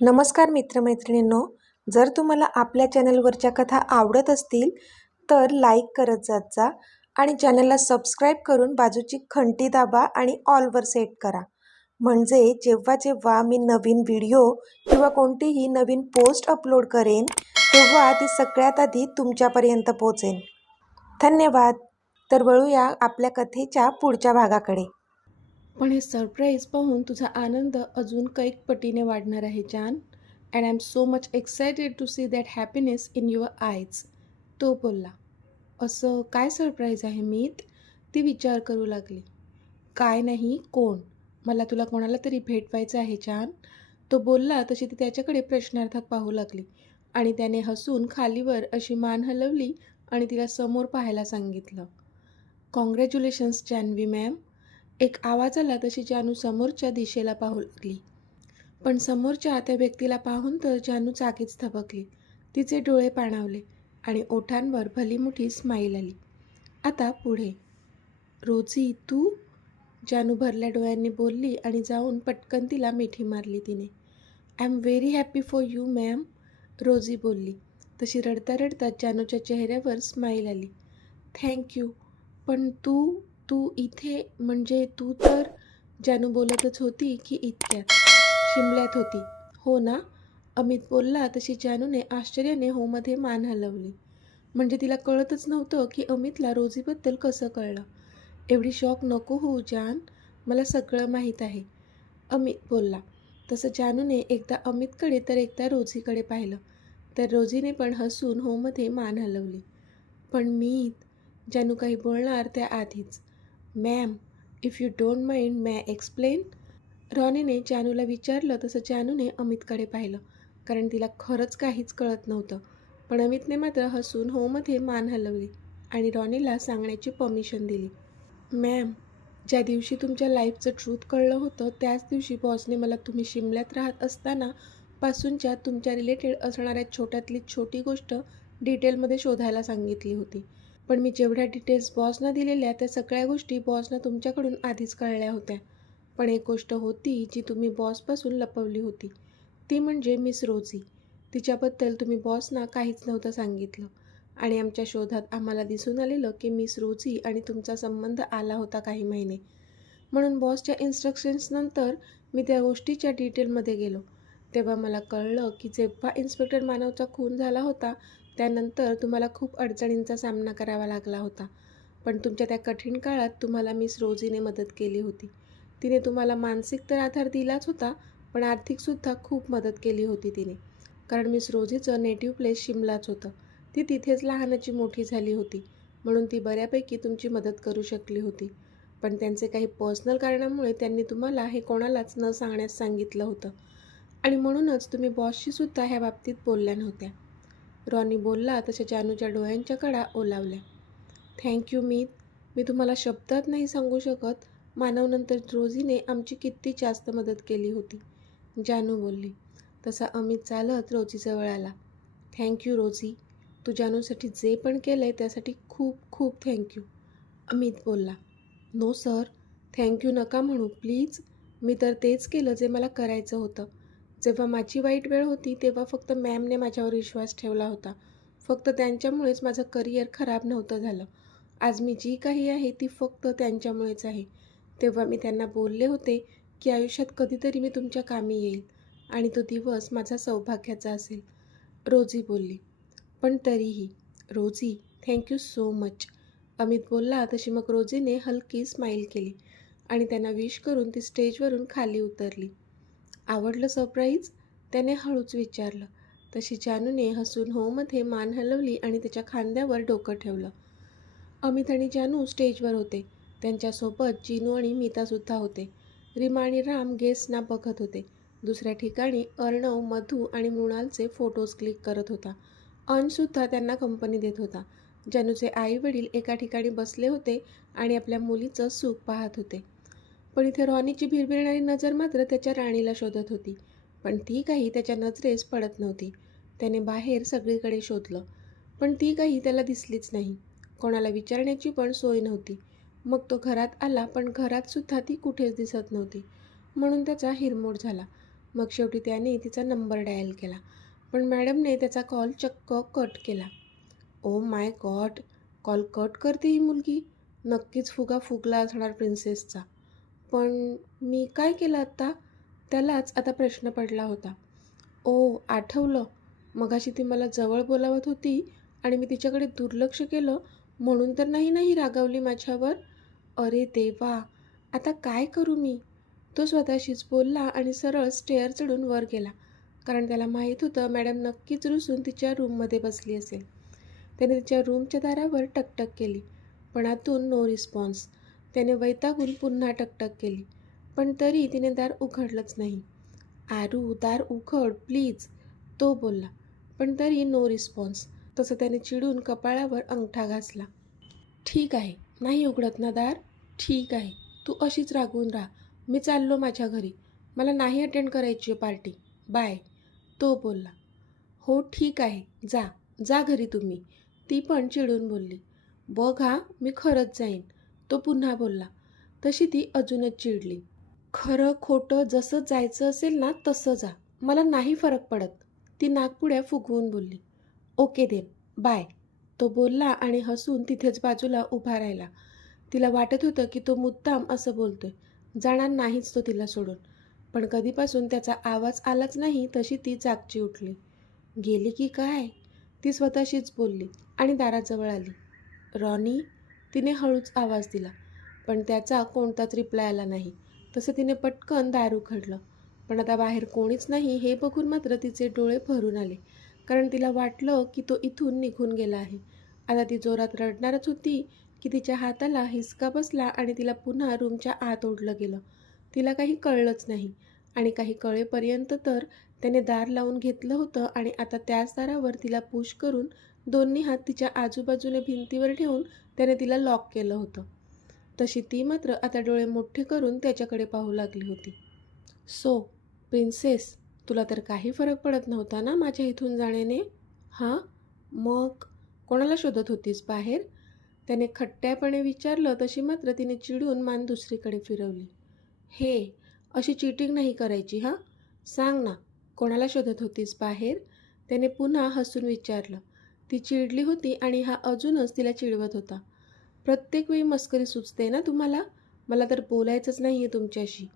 नमस्कार मित्रमैत्रिणींनो, जर तुम्हाला आपल्या चॅनलवरच्या कथा आवडत असतील तर लाईक करत जात जा आणि चॅनलला सबस्क्राईब करून बाजूची घंटी दाबा आणि ऑलवर सेट करा. म्हणजे जेव्हा जेव्हा मी नवीन व्हिडिओ किंवा कोणतीही नवीन पोस्ट अपलोड करेन तेव्हा ती सगळ्यात आधी तुमच्यापर्यंत पोहोचेल. धन्यवाद. तर वळूया आपल्या कथेच्या पुढच्या भागाकडे. पण हे सरप्राईज पाहून तुझा आनंद अजून कैक पटीने वाढणार आहे जान. And I am so much excited to see that happiness in your eyes. तो बोलला. असं काय सरप्राईज आहे मीत? ती विचार करू लागली. काय नाही, कोण? मला तुला कोणाला तरी भेटवायचं आहे जान. तो बोलला तशी ती त्याच्याकडे प्रश्नार्थक पाहू लागली आणि त्याने हसून खालीवर अशी मान हलवली आणि तिला समोर पाहायला सांगितलं. Congratulations Janhavi ma'am. एक आवाज आला तशी जानू समोरच्या दिशेला पाहू लागली. पण समोरच्या त्या व्यक्तीला पाहून तर जानू जागीच थबकली. तिचे डोळे पाणावले आणि ओठांवर भलीमोठी स्माईल आली. आता पुढे. रोजी तू? जानू भरल्या डोळ्यांनी बोलली आणि जाऊन पटकन तिला मिठी मारली तिने. I am very happy for you ma'am, रोजी बोलली. तशी रडता रडता जानूच्या चेहऱ्यावर स्माईल आली. थँक्यू. पण तू इथे म्हणजे तू तर, जानू बोलतच होती की इतक्यात शिमल्यात होती. हो ना, अमित बोलला तशी जानूने आश्चर्याने होमध्ये मान हलवली. म्हणजे तिला कळतच नव्हतं की अमितला रोजीबद्दल कसं कळलं. एवढी शॉक नको होऊ जान, मला सगळं माहीत आहे, अमित बोलला. तसं जानूने एकदा अमितकडे तर एकदा रोजीकडे पाहिलं. तर रोजीने पण हसून होमध्ये मान हलवली. पण मीत, जानू काही बोलणार त्याआधीच. Ma'am, if you don't mind may I explain, रॉनीने जानूला विचारलं. तसं जानूने अमितकडे पाहिलं, कारण तिला खरंच काहीच कळत नव्हतं. पण अमितने मात्र हसून होमध्ये मान हलवली आणि रॉनीला सांगण्याची परमिशन दिली. मॅम, ज्या दिवशी तुमच्या लाईफचं ट्रूथ कळलं होतं त्याच दिवशी बॉसने मला तुम्ही शिमल्यात राहत असताना पासूनच्या तुमच्या रिलेटेड असणाऱ्या छोट्यातली छोटी गोष्ट डिटेलमध्ये शोधायला सांगितली होती. पण मी जेवढ्या डिटेल्स बॉसना दिलेल्या त्या सगळ्या गोष्टी बॉसना तुमच्याकडून आधीच कळल्या होत्या. पण एक गोष्ट होती जी तुम्ही बॉसपासून लपवली होती, ती म्हणजे मिस रोजी. तिच्याबद्दल तुम्ही बॉसना काहीच नव्हतं सांगितलं आणि आमच्या शोधात आम्हाला दिसून आलेलं की मिस रोजी आणि तुमचा संबंध आला होता काही महिने. म्हणून बॉसच्या इन्स्ट्रक्शन्सनंतर मी त्या गोष्टीच्या डिटेलमध्ये गेलो. तेव्हा मला कळलं की जेव्हा इन्स्पेक्टर मानवचा खून झाला होता त्यानंतर तुम्हाला खूप अडचणींचा सामना करावा लागला होता. पण तुमच्या त्या कठीण काळात तुम्हाला मिस रोजीने मदत केली होती. तिने तुम्हाला मानसिक तर आधार दिलाच होता, पण आर्थिकसुद्धा खूप मदत केली होती तिने. कारण मिस रोजीचं नेटिव्ह प्लेस शिमलाच होतं. ती तिथेच लहानाची मोठी झाली होती, म्हणून ती बऱ्यापैकी तुमची मदत करू शकली होती. पण त्यांचे काही पर्सनल कारणामुळे त्यांनी तुम्हाला हे कोणालाच न सांगण्यास सांगितलं होतं आणि म्हणूनच तुम्ही बॉसशीसुद्धा ह्या बाबतीत बोलल्या नव्हत्या. रॉनी बोलला तशा जानूच्या डोळ्यांच्या कडा ओलावल्या. थँक्यू मीत, मी तुम्हाला शब्दात नाही सांगू शकत मानवनंतर रोजीने आमची किती जास्त मदत केली होती, जानू बोलली. तसा अमित चालत रोजीजवळ आला. थँक्यू रोजी, तू जानूसाठी जे पण केलं आहे त्यासाठी खूप खूप थँक्यू, अमित बोलला. नो सर, थँक्यू नका म्हणू प्लीज. मी तर तेच केलं जे मला करायचं होतं. जेव्हा माझी वाईट वेळ होती तेव्हा फक्त मॅमने माझ्यावर विश्वास ठेवला होता. फक्त त्यांच्यामुळेच माझं करिअर खराब नव्हतं झालं. आज मी जी काही आहे ती फक्त त्यांच्यामुळेच आहे. तेव्हा मी त्यांना बोलले होते की आयुष्यात कधीतरी मी तुमच्या कामी येईल आणि तो दिवस माझा सौभाग्याचा असेल, रोजी बोलली. पण तरीही रोजी, थँक्यू सो मच, अमित बोलला. तशी मग रोजीने हलकी स्माईल केली आणि त्यांना विश करून ती स्टेजवरून खाली उतरली. आवडलं सरप्राईज, त्याने हळूच विचारलं. तशी जानूने हसून होमध्ये मान हलवली आणि त्याच्या खांद्यावर डोकं ठेवलं. अमित आणि जानू स्टेजवर होते. त्यांच्यासोबत जिनू आणि मीतासुद्धा होते. रीमा आणि राम गेस्टना बघत होते. दुसऱ्या ठिकाणी अर्णव, मधू आणि मृणालचे फोटोज क्लिक करत होता. अंशसुद्धा त्यांना कंपनी देत होता. जानूचे आई वडील एका ठिकाणी बसले होते आणि आपल्या मुलीचं सुख पाहत होते. पण इथे रॉनीची भिरभिरणारी नजर मात्र त्याच्या राणीला शोधत होती. पण ती काही त्याच्या नजरेस पडत नव्हती. त्याने बाहेर सगळीकडे शोधलं, पण ती काही त्याला दिसलीच नाही. कोणाला विचारण्याची पण सोय नव्हती. मग तो घरात आला, पण घरातसुद्धा ती कुठेच दिसत नव्हती. म्हणून त्याचा हिरमोड झाला. मग शेवटी त्याने तिचा नंबर डायल केला, पण मॅडमने त्याचा कॉल चक्क कट केला. Oh my God, call cut करते ही मुलगी. नक्कीच फुगा फुगला असणार प्रिन्सेसचा. पण मी काय केलं आत्ता? त्यालाच आता प्रश्न पडला होता. ओ, आठवलं. मगाशी ती मला जवळ बोलावत होती आणि मी तिच्याकडे दुर्लक्ष केलं, म्हणून तर नाही रागावली माझ्यावर. अरे देवा, आता काय करू मी? तो स्वतःशीच बोलला आणि सरळ स्टेअर चढून वर गेला, कारण त्याला माहीत होतं मॅडम नक्कीच रुसून तिच्या रूममध्ये बसली असेल. त्याने तिच्या रूमच्या दारावर टकटक केली, पण आतून नो रिस्पॉन्स. त्याने वैतागून पुन्हा टकटक केली, पण तरी तिने दार उघडलंच नाही. आरू, दार उघड प्लीज, तो बोलला, पण तरी नो रिस्पॉन्स. तसं त्याने चिडून कपाळावर अंगठा घासला. ठीक आहे, नाही उघडत ना दार? ठीक आहे, तू अशीच रागवून राहा. मी चाललो माझ्या घरी. मला नाही अटेंड करायची पार्टी. बाय, तो बोलला. हो ठीक आहे, जा जा घरी तुम्ही, ती पण चिडून बोलली. बघ हा, मी खरंच जाईन, तो पुन्हा बोलला. तशी ती अजूनच चिडली. खरं खोटं जसं जायचं असेल ना तसं जा, मला नाही फरक पडत, ती नाकपुड्या फुगवून बोलली. ओके देन, बाय, तो बोलला आणि हसून तिथेच बाजूला उभा राहिला. तिला वाटत होतं की तो मुद्दाम असं बोलतोय, जाणार नाहीच तो तिला सोडून. पण कधीपासून त्याचा आवाज आलाच नाही तशी ती जागची उठली. गेली की काय, ती स्वतःशीच बोलली आणि दाराजवळ आली. रॉनी, तिने हळूच आवाज दिला, पण त्याचा कोणताच रिप्लाय आला नाही. तसं तिने पटकन दार उघडलं, पण आता बाहेर कोणीच नाही हे बघून मात्र तिचे डोळे भरून आले, कारण तिला वाटलं की तो इथून निघून गेला आहे. आता ती जोरात रडणारच होती की तिच्या हाताला हिसका बसला आणि तिला पुन्हा रूमच्या आत ओढलं गेलं. तिला काही कळलंच नाही, आणि काही कळेपर्यंत तर त्याने दार लावून घेतलं होतं आणि आता त्याच दारावर तिला पुश करून दोन्ही हात तिच्या आजूबाजूने भिंतीवर ठेवून त्याने तिला लॉक केलं होतं. तशी ती मात्र आता डोळे मोठे करून त्याच्याकडे पाहू लागली होती. सो प्रिन्सेस, तुला तर काही फरक पडत नव्हता ना माझ्या इथून जाण्याने? हां, मग कोणाला शोधत होतीस बाहेर? त्याने खट्ट्यापणे विचारलं. तशी मात्र तिने चिडून मान दुसरीकडे फिरवली. हे, अशी चीटिंग नाही करायची हां. सांग ना, कोणाला शोधत होतीस बाहेर? त्याने पुन्हा हसून विचारलं. ती चिडली होती आणि हा अजूनच तिला चिडवत होता. प्रत्येक वेळी मस्करी सुचते ना तुम्हाला? मला तर बोलायचंच नाही आहे तुमच्याशी,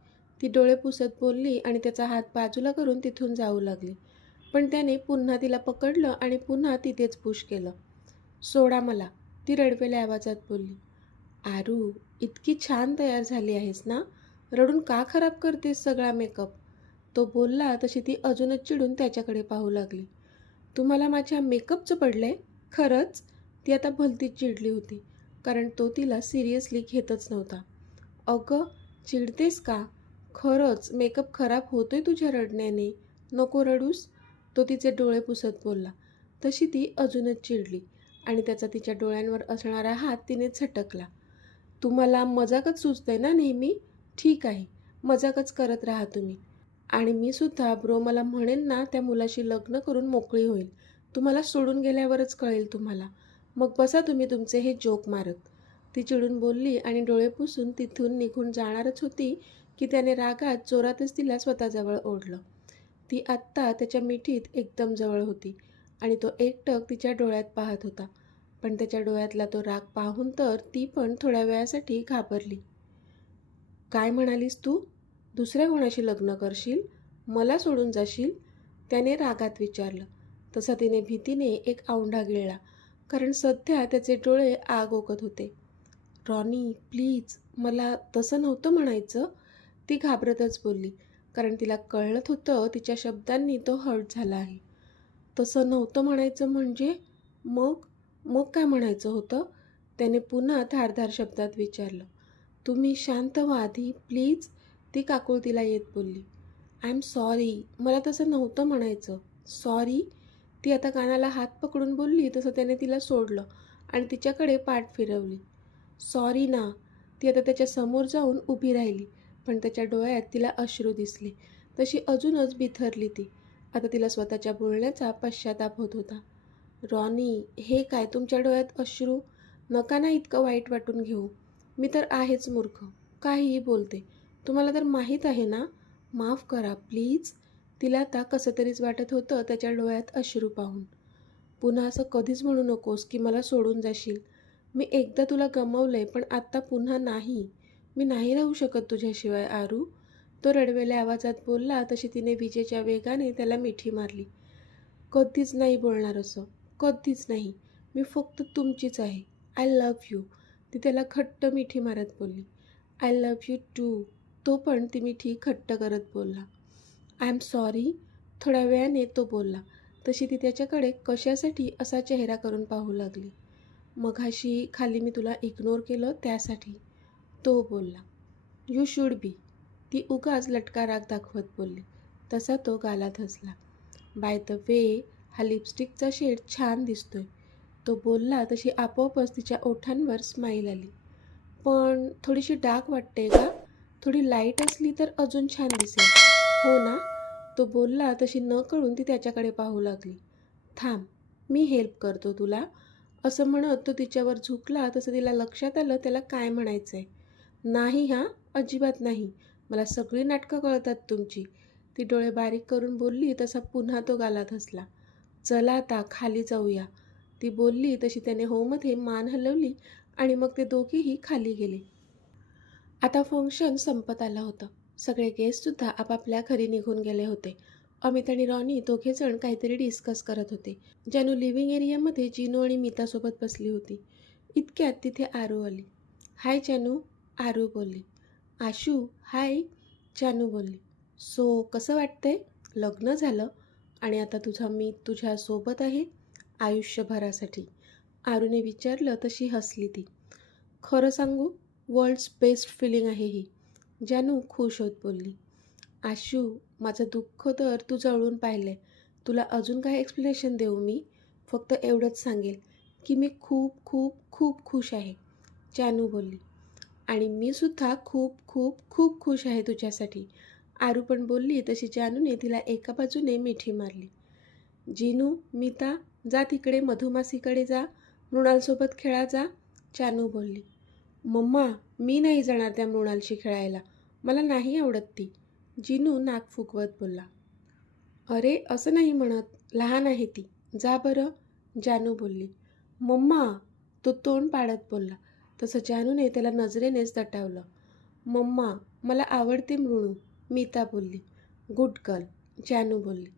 ती डोळे पुसत बोलली आणि त्याचा हात बाजूला करून तिथून जाऊ लागली. पण त्याने पुन्हा तिला पकडलं आणि पुन्हा तिथेच पुश केलं. सोडा मला, ती रडवेल्या आवाजात बोलली. आरू, इतकी छान तयार झाली आहेस ना, रडून का खराब करतेस सगळा मेकअप? तो बोलला. तशी ती अजूनच चिडून त्याच्याकडे पाहू लागली. तुम्हाला माझ्या मेकअपचं पडलंय? खरंच? ती आता भलतीच चिडली होती, कारण तो तिला सिरियसली घेतच नव्हता. अगं, चिडतेस का? खरंच मेकअप खराब होतोय तुझ्या रडण्याने, नको रडूस, तो तिचे डोळे पुसत बोलला. तशी ती अजूनच चिडली आणि त्याचा तिच्या डोळ्यांवर असणारा हात तिने झटकला. तुम्हाला मजाकच सुचतंय ना नेहमी? ठीक आहे, मजाकच करत राहा तुम्ही. आणि मी सुद्धा ब्रो, मला म्हणेन ना त्या मुलाशी लग्न करून मोकळी होईल. तुम्हाला सोडून गेल्यावरच कळेल तुम्हाला. मग बसा तुम्ही तुमचे हे जोक मारत, ती चिडून बोलली आणि डोळे पुसून तिथून निघून जाणारच होती की त्याने रागात जोरातच तिला स्वतःजवळ ओढलं. ती आत्ता त्याच्या मिठीत एकदम जवळ होती आणि तो एकटक तिच्या डोळ्यात पाहत होता. पण त्याच्या डोळ्यातला तो राग पाहून तर ती पण थोड्या वेळासाठी घाबरली. काय म्हणालीस तू? दुसऱ्या कोणाशी लग्न करशील? मला सोडून जाशील? त्याने रागात विचारलं. तसा तिने भीतीने एक औंढा गिळला, कारण सध्या त्याचे डोळे आग ओकत होते. रॉनी प्लीज, मला तसं नव्हतं म्हणायचं, ती घाबरतच बोलली, कारण तिला कळत होतं तिच्या शब्दांनी तो हर्ट झाला आहे. तसं नव्हतं म्हणायचं म्हणजे? मग मग काय म्हणायचं होतं? त्याने पुन्हा धारदार शब्दात विचारलं. तुम्ही शांत व्हा आधी प्लीज, ती काकुळतीला येत बोलली. आय एम सॉरी, मला तसं नव्हतं म्हणायचं, सॉरी, ती आता कानाला हात पकडून बोलली. तसं त्याने तिला सोडलं आणि तिच्याकडे पाठ फिरवली. सॉरी ना, ती आता त्याच्या समोर जाऊन उभी राहिली, पण त्याच्या डोळ्यात तिला अश्रू दिसले. तशी अजूनच बिथरली ती. आता तिला स्वतःच्या बोलण्याचा पश्चाताप होत होता. रॉनी, हे काय तुमच्या डोळ्यात अश्रू? नका ना इतकं वाईट वाटून घेऊ, मी तर आहेच मूर्ख, काहीही बोलते, तुम्हाला तर माहीत आहे ना, माफ करा प्लीज, तिला आता कसं तरीच वाटत होतं त्याच्या डोळ्यात अश्रू पाहून. पुन्हा असं कधीच म्हणू नकोस की मला सोडून जाशील. मी एकदा तुला गमावलंय, पण आत्ता पुन्हा नाही. मी नाही राहू शकत तुझ्याशिवाय आरू. तो रडवेल्या आवाजात बोलला तशी तिने विजेच्या वेगाने त्याला मिठी मारली. कधीच नाही बोलणार असं, कधीच नाही. मी फक्त तुमचीच आहे. I love you. ती त्याला घट्ट मिठी मारत बोलली. I love you too. तो पण ती मिठी घट्ट करत बोलला. I am sorry. थोड्या वेळाने तो बोलला. तशी ती त्याच्याकडे कशासाठी असा चेहरा करून पाहू लागली. मघाशी खाली मी तुला इग्नोर केलं त्यासाठी, तो बोलला. You should be. ती उगाच लटका राग दाखवत बोलली. तसा तो गालात हसला. बाय द वे, हा लिपस्टिकचा शेड छान दिसतोय. तो बोलला तशी आपोआपच तिच्या ओठांवर स्माईल आली. पण थोडीशी डार्क वाटते का? थोडी लाईट असली तर अजून छान दिसेल. हो ना? तो बोलला तशी न कळून ती त्याच्याकडे पाहू लागली. थांब, मी हेल्प करतो तुला. असं म्हणत तो तिच्यावर झुकला तसं तिला लक्षात आलं त्याला काय म्हणायचं आहे. नाही हां, अजिबात नाही. मला सगळी नाटकं कळतात तुमची. ती डोळे बारीक करून बोलली तसा पुन्हा तो गालात हसला. चला आता खाली जाऊया. ती बोलली तशी त्याने होमध्ये मान हलवली आणि मग ते दोघेही खाली गेले. आता फंक्शन संपत आलं होतं. सगळे गेस्टसुद्धा आपापल्या घरी निघून गेले होते. अमित आणि रॉनी दोघेजण काहीतरी डिस्कस करत होते. जानू लिव्हिंग एरियामध्ये जिनू आणि मीतासोबत बसली होती. इतक्यात तिथे आरू आली. हाय जानू, आरू बोलली. आशू हाय, जानू बोलली. सो कसं वाटतंय? लग्न झालं आणि आता तुझा मीत तुझ्यासोबत आहे आयुष्यभरासाठी, आरूने विचारलं तशी हसली ती. खरं सांगू, वर्ल्ड्स बेस्ट फिलिंग आहे ही, जानू खुश होत बोलली. आशू, माझं दुःख तर तू जळून पाहिलंय. तुला अजून काय एक्सप्लेनेशन देऊ मी? फक्त एवढंच सांगेल की मी खूप खूप खूप खुश आहे, जानू बोलली. आणि मी सुद्धा खूप खूप खूप खुश आहे तुझ्यासाठी, आरू पण बोलली तशी जानूने तिला एका बाजूने मिठी मारली. जिनू, मीता, जा तिकडे मधुमासीकडे जा, मृणालसोबत खेळा जा, जानू बोलली. मम्मा, मी नाही जाणार त्या मृणालशी खेळायला. मला नाही आवडत ती, जिनू नाक फुगवत बोलला. अरे असं नाही म्हणत, लहान आहे ती, जा बरं, जानू बोलली. मम्मा, तो तोंड पाडत बोलला. तसं जानूने त्याला नजरेनेच दटावलं. मम्मा, मला आवडते मृणू, मीता बोलली. गुड गर्ल, जानू बोलली.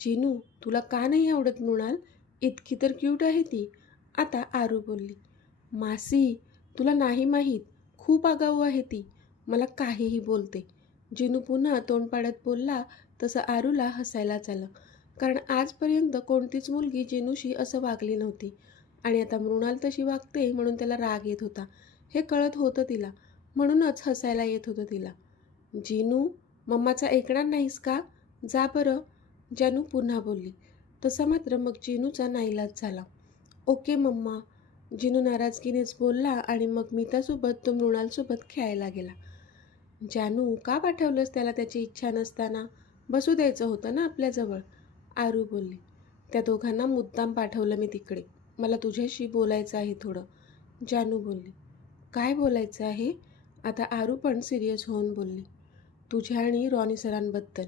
जिनू, तुला का नाही आवडत मृणाल? इतकी तर क्यूट आहे ती, आता आरू बोलली. मासी, तुला नाही माहीत, खूप आगाऊ आहे ती, मला काहीही बोलते, जिनू पुन्हा तोंड पाडत बोलला. तसं आरूला हसायलाच आलं, कारण आजपर्यंत कोणतीच मुलगी जिनूशी असं वागली नव्हती आणि आता मृणाल तशी वागते म्हणून त्याला राग येत होता. हे कळत होतं तिला, म्हणूनच हसायला येत होतं तिला. जिनू, मम्माचा ऐकणार नाहीस का? जा बरं, जानू पुन्हा बोलली. तसा मात्र मग जिनूचा नाईलाज झाला. ओके मम्मा, जिनू नाराजगीनेच बोलला आणि मग मीतासोबत तो मृणालसोबत खेळायला गेला. जानू, का पाठवलंस त्याला त्याची इच्छा नसताना? बसू द्यायचं होतं ना आपल्याजवळ, आरू बोलली. त्या दोघांना मुद्दाम पाठवलं मी तिकडे, मला तुझ्याशी बोलायचं आहे थोडं, जानू बोलली. काय बोलायचं आहे? आता आरू पण सिरियस होऊन बोलली. तुझ्या आणि रॉनी सरांबद्दल,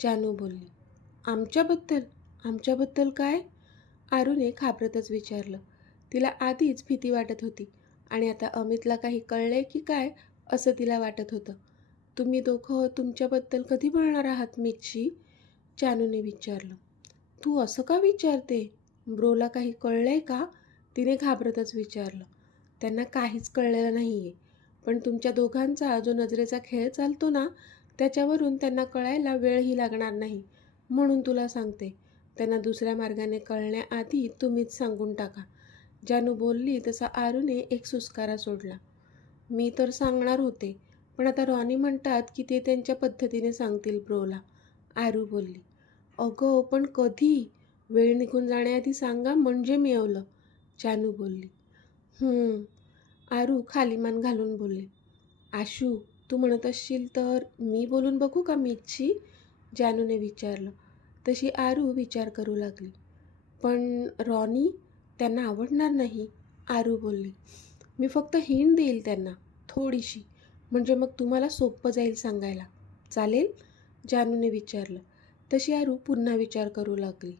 जानू बोलली. आमच्याबद्दल? आमच्याबद्दल काय? आरूने घाबरतच विचारलं. तिला आधीच भीती वाटत होती आणि आता अमितला काही कळले की काय असं तिला वाटत होतं. तुम्ही दोघं तुमच्याबद्दल कधी बोलणार आहात मीतशी? जानूने विचारलं. तू असं का विचारते? ब्रोला काही कळलंय का? तिने घाबरतच विचारलं. त्यांना काहीच कळलेलं नाही आहे, पण तुमच्या दोघांचा जो नजरेचा खेळ चालतो ना, त्याच्यावरून त्यांना कळायला वेळही लागणार नाही, म्हणून तुला सांगते. त्यांना दुसऱ्या मार्गाने कळण्याआधी तुम्हीच सांगून टाका, जानू बोलली. तसा आरूने एक सुस्कारा सोडला. मी तर सांगणार होते, पण आता रॉनी म्हणतात की ते त्यांच्या पद्धतीने सांगतील ब्रोला, आरू बोलली. अगं पण कधी? वेळ निघून जाण्याआधी सांगा म्हणजे मिळवलं, जानू बोलली. आरू खाली मान घालून बोलली. आशू, तू म्हणत असशील तर मी बोलून बघू का मीतशी? जानूने विचारलं. तशी आरू विचार करू लागली. पण रॉनी, त्यांना आवडणार नाही, आरू बोलली. मी फक्त हिंट देईल त्यांना थोडीशी, म्हणजे मग तुम्हाला सोपं जाईल सांगायला, चालेल? जानूने विचारलं. तशी आरू पुन्हा विचार करू लागली.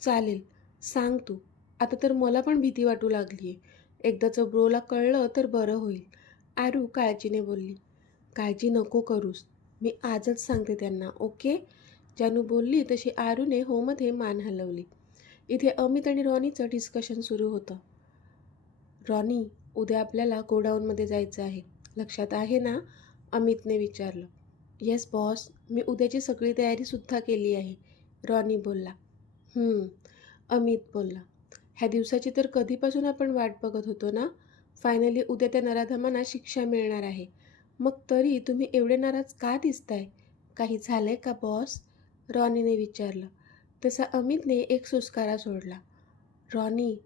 चालेल, सांग तू. आता तर मला पण भीती वाटू लागली आहे. एकदाचं ब्रोला कळलं तर बरं होईल. आरू काळजीने बोलली. काळजी नको करूस. मी आजच सांगते त्यांना, ओके? जानू बोलली तशी आरूने होमध्ये मान हलवली. इथे अमित आणि रॉनीचं डिस्कशन सुरू होतं. रॉनी, उद्या आपल्याला गोडाऊनमध्ये जायचं आहे. लक्षात आहे ना? अमितने विचारलं. येस बॉस, मी उद्याची सगळी तयारीसुद्धा केली आहे, रॉनी बोलला. अमित बोलला. ह्या दिवसाची तर कधीपासून आपण वाट बघत होतो ना. फायनली उद्या त्या नराधमांना शिक्षा मिळणार आहे. मग तरी तुम्ही एवढे नाराज का दिसताय? काही झालंय का बॉस? रॉनीने विचारलं. तसा अमितने एक सुस्कारा सोडला. रॉनी,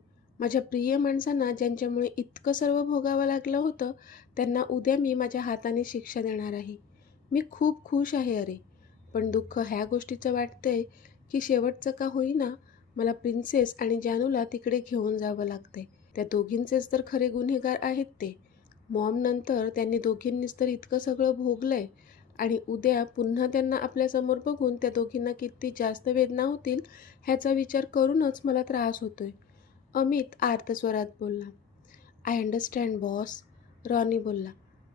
माझ्या प्रिय माणसांना ज्यांच्यामुळे इतकं सर्व भोगावं लागलं होतं, त्यांना उद्या मी माझ्या हाताने शिक्षा देणार आहे. मी खूप खुश आहे अरे. पण दुःख ह्या गोष्टीचं वाटतंय की शेवटचं का होईना मला प्रिन्सेस आणि जानूला तिकडे घेऊन जावं लागतंय. त्या दोघींचेच तर खरे गुन्हेगार आहेत ते. मॉम नंतर त्यांनी दोघींनीच तर इतकं सगळं भोगलंय आणि उद्या पुन्हा त्यांना आपल्यासमोर बघून त्या दोघींना किती जास्त वेदना होतील ह्याचा विचार करूनच मला त्रास होतोय, अमित आर्तस्वरात बोलला. आय अंडरस्टँड बॉस, रॉनी बोलला.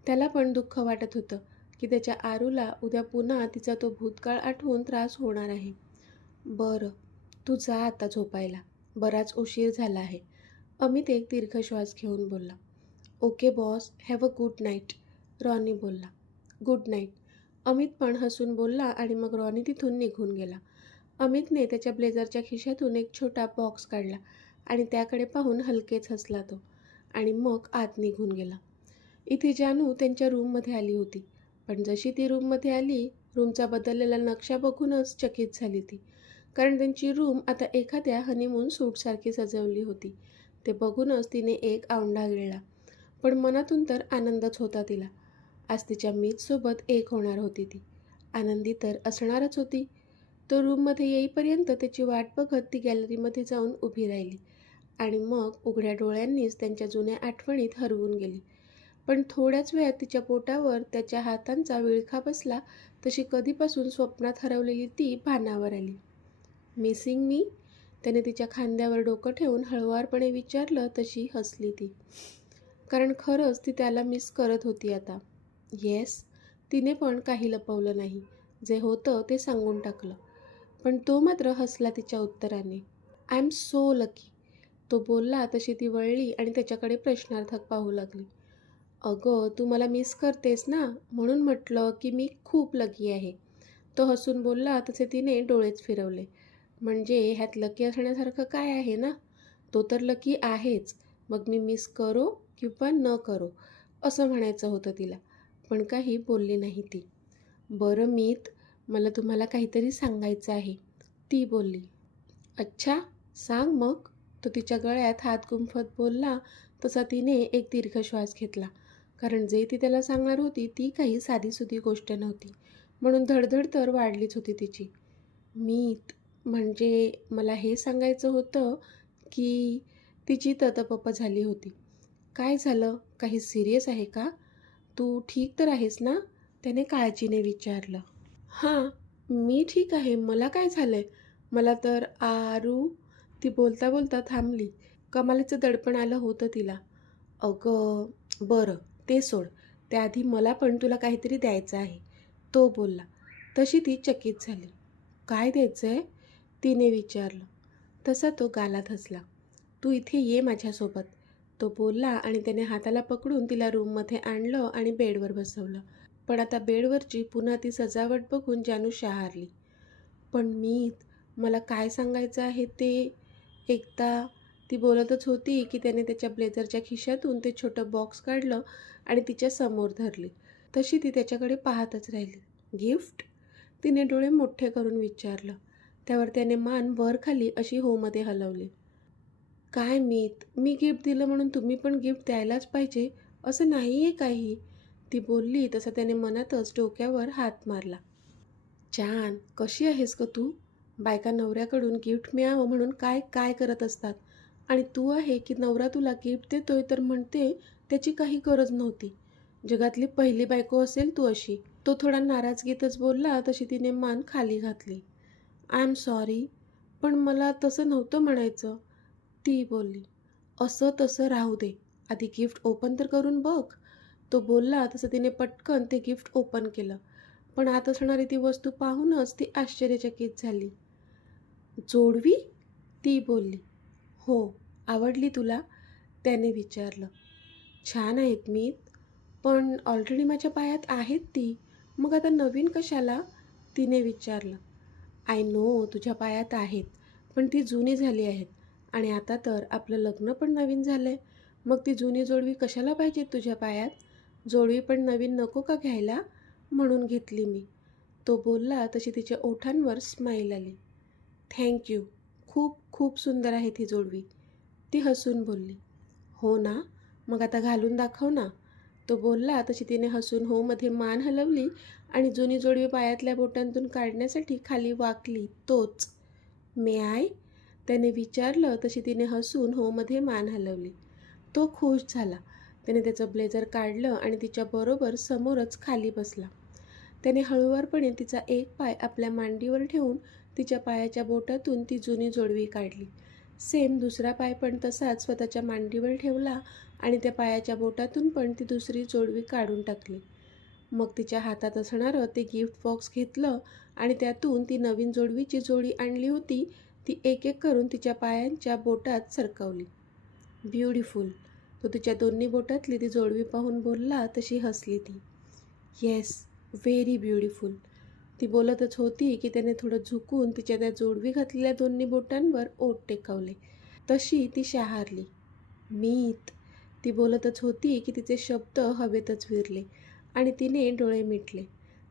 त्याला पण दुःख वाटत होतं की त्याच्या आरूला उद्या पुन्हा तिचा तो भूतकाळ आठवून त्रास होणार आहे. बरं, तू जा आता झोपायला. बराच उशीर झाला आहे, अमित एक दीर्घ श्वास घेऊन बोलला. Okay boss, have a good night, Ronnie बोलला. गुड नाईट, अमित पण हसून बोलला आणि मग रॉनी तिथून निघून गेला. अमितने त्याच्या ब्लेझरच्या खिशातून एक छोटा बॉक्स काढला आणि त्याकडे पाहून हलकेच हसला तो आणि मग आत निघून गेला. इथे जानू त्यांच्या रूममध्ये आली होती. पण जशी ती रूममध्ये आली, रूमचा बदललेला नक्षा बघूनच चकित झाली ती. कारण त्यांची रूम आता एखाद्या हनीमून सूटसारखी सजवली होती. ते बघूनच तिने एक आवंढा गिळला. पण मनातून तर आनंदच होता तिला. आज तिच्या मीतसोबत एक होणार होती ती. आनंदी तर असणारच होती. तो रूममध्ये येईपर्यंत त्याची वाट बघत ती गॅलरीमध्ये जाऊन उभी राहिली आणि मग उघड्या डोळ्यांनीच त्यांच्या जुन्या आठवणीत हरवून गेली. पण थोड्याच वेळात तिच्या पोटावर त्याच्या हातांचा विळखा बसला, तशी कधीपासून स्वप्नात हरवलेली ती भानावर आली. मिसिंग मी? त्याने तिच्या खांद्यावर डोकं ठेवून हळुवारपणे विचारलं. तशी हसली ती, कारण खरंच ती त्याला मिस करत होती आता. येस, तिने पण काही लपवलं नाही. जे होतं ते सांगून टाकलं. पण तो मात्र हसला तिच्या उत्तराने. आय एम सो लकी, तो बोलला. तशी ती वळली आणि त्याच्याकडे प्रश्नार्थक पाहू लागली. अगं, तू मला मिस करतेस ना, म्हणून म्हटलं की मी खूप लकी आहे, तो हसून बोलला. तसे तिने डोळेच फिरवले. म्हणजे ह्यात लकी असण्यासारखं काय आहे ना? तो तर लकी आहेच. मग मी मिस करो किंवा न करो असं म्हणायचं होतं तिला. पण काही बोलली नाही ती. बरं मीत, मला तुम्हाला काहीतरी सांगायचं आहे, ती बोलली. अच्छा, सांग मग, तो तिच्या गळ्यात हात गुंफत बोलला. तसा तिने एक दीर्घ श्वास घेतला. कारण जे ती त्याला सांगणार होती ती काही साधीसुधी गोष्ट नव्हती. म्हणून धडधड तर वाढलीच होती तिची. मीत, म्हणजे मला हे सांगायचं होतं की तिची ततपप झाली होती. काय झालं? काही सिरियस आहे का? तू ठीक तर आहेस ना? त्याने काळजीने विचारलं. हां, मी ठीक आहे. मला काय झालं आहे? मला तर आरू, ती बोलता बोलता थांबली. कमालीचं दडपण आलं होतं तिला. अगं, बरं ते सोड. त्याआधी मला पण तुला काहीतरी द्यायचं आहे, तो बोलला. तशी ती चकित झाली. काय द्यायचं आहे? तिने विचारलं. तसा तो गालात हसला. तू इथे ये माझ्यासोबत, तो बोलला आणि त्याने हाताला पकडून तिला रूममध्ये आणलं आणि बेडवर बसवलं. पण आता बेडवरची पुन्हा ती सजावट बघून जानू शहारली. पण मीत, मला काय सांगायचं आहे ते एकदा, ती बोलतच होती की त्याने त्याच्या ब्लेझरच्या खिशातून ते छोटं बॉक्स काढलं आणि तिच्या समोर धरले. तशी ती त्याच्याकडे पाहतच राहिली. गिफ्ट? तिने डोळे मोठे करून विचारलं. त्यावर त्याने मान वर खाली अशी होमध्ये हलवली. काय मीत, मी गिफ्ट दिलं म्हणून तुम्ही पण गिफ्ट द्यायलाच पाहिजे असं नाही आहे काही, ती बोलली. तसं त्याने मनातच डोक्यावर हात मारला. छान, कशी आहेस ग तू? बायका नवऱ्याकडून गिफ्ट मिळावं म्हणून काय काय करत असतात, आणि तू आहे की नवरा तुला गिफ्ट देतोय तर म्हणते त्याची काही गरज नव्हती. जगातली पहिली बायको असेल तू अशी. तो थोडा नाराजगीतच बोलला तशी तिने मान खाली घातली. आय एम सॉरी, पण मला तसं नव्हतं म्हणायचं, ती बोलली. असं तसं राहू दे, आधी गिफ्ट ओपन तर करून बघ. तो बोलला तसं तिने पटकन ते गिफ्ट ओपन केलं. पण आत असणारी ती वस्तू पाहूनच ती आश्चर्यचकित झाली. जोडवी? ती बोलली. हो, आवडली तुला? त्याने विचारलं. छान आहेत मीत, पण ऑलरेडी माझ्या पायात आहेत ती. मग आता नवीन कशाला? तिने विचारलं. आय नो तुझ्या पायात आहेत, पण ती जुनी झाली आहेत. आणि आता तर आपलं लग्न पण नवीन झालं आहे. मग ती जुनी जोडवी कशाला पाहिजेत तुझ्या पायात? जोडवी पण नवीन नको का घ्यायला? म्हणून घेतली मी. तो बोलला तशी तिच्या ओठांवर स्माईल आली. Thank you. खूप खूप सुंदर आहे ती जोडवी. ती हसून बोलली. हो ना? मग आता घालून दाखव ना. तो बोलला तशी तिने हसून हो मध्ये मान हलवली आणि जुनी जोडवी पायातल्या बोटांतून काढण्यासाठी खाली वाकली. तोच. मे आय? त्याने विचारलं तशी तिने हसून हो मध्ये मान हलवली. तो खुश झाला. त्याने त्याचं ब्लेझर काढलं आणि तिच्याबरोबर समोरच खाली बसला. त्याने हळुवारपणे तिचा एक पाय आपल्या मांडीवर ठेवून तिच्या पायाच्या बोटातून ती जुनी जोडवी काढली. सेम दुसरा पाय पण तसाच स्वतःच्या मांडीवर ठेवला आणि त्या पायाच्या बोटातून पण ती दुसरी जोडवी काढून टाकली. मग तिच्या हातात असणारं ते गिफ्ट बॉक्स घेतलं आणि त्यातून ती नवीन जोडवीची जोडी आणली होती ती एक एक करून तिच्या पायांच्या बोटात सरकवली. ब्युटिफुल. तो तिच्या दोन्ही बोटातली ती जोडवी पाहून बोलला तशी हसली ती. Yes, very beautiful. ती बोलतच होती की त्याने थोडं झुकून तिच्या त्या जोडवी घातलेल्या दोन्ही बोटांवर ओठ टेकवले. तशी ती शहारली. मीत. ती बोलतच होती की तिचे शब्द हवेतच विरले आणि तिने डोळे मिटले.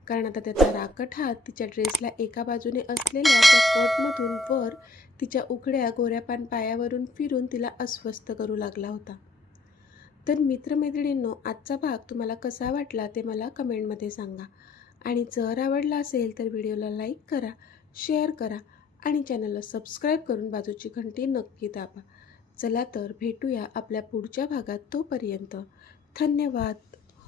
कारण आता त्याचा राकट हात तिच्या ड्रेसला एका बाजूने असलेल्या त्या कटमधून वर तिच्या उघड्या गोऱ्यापान पायावरून फिरून तिला अस्वस्थ करू लागला होता. तर मित्रमैत्रिणींनो, आजचा भाग तुम्हाला कसा वाटला ते मला कमेंटमध्ये सांगा. आणि जर आवडला असेल तर व्हिडिओला लाईक करा, शेअर करा आणि चॅनलला सबस्क्राईब करून बाजूची घंटी नक्की दाबा. चला तर भेटूया आपल्या पुढच्या भागात. तोपर्यंत धन्यवाद.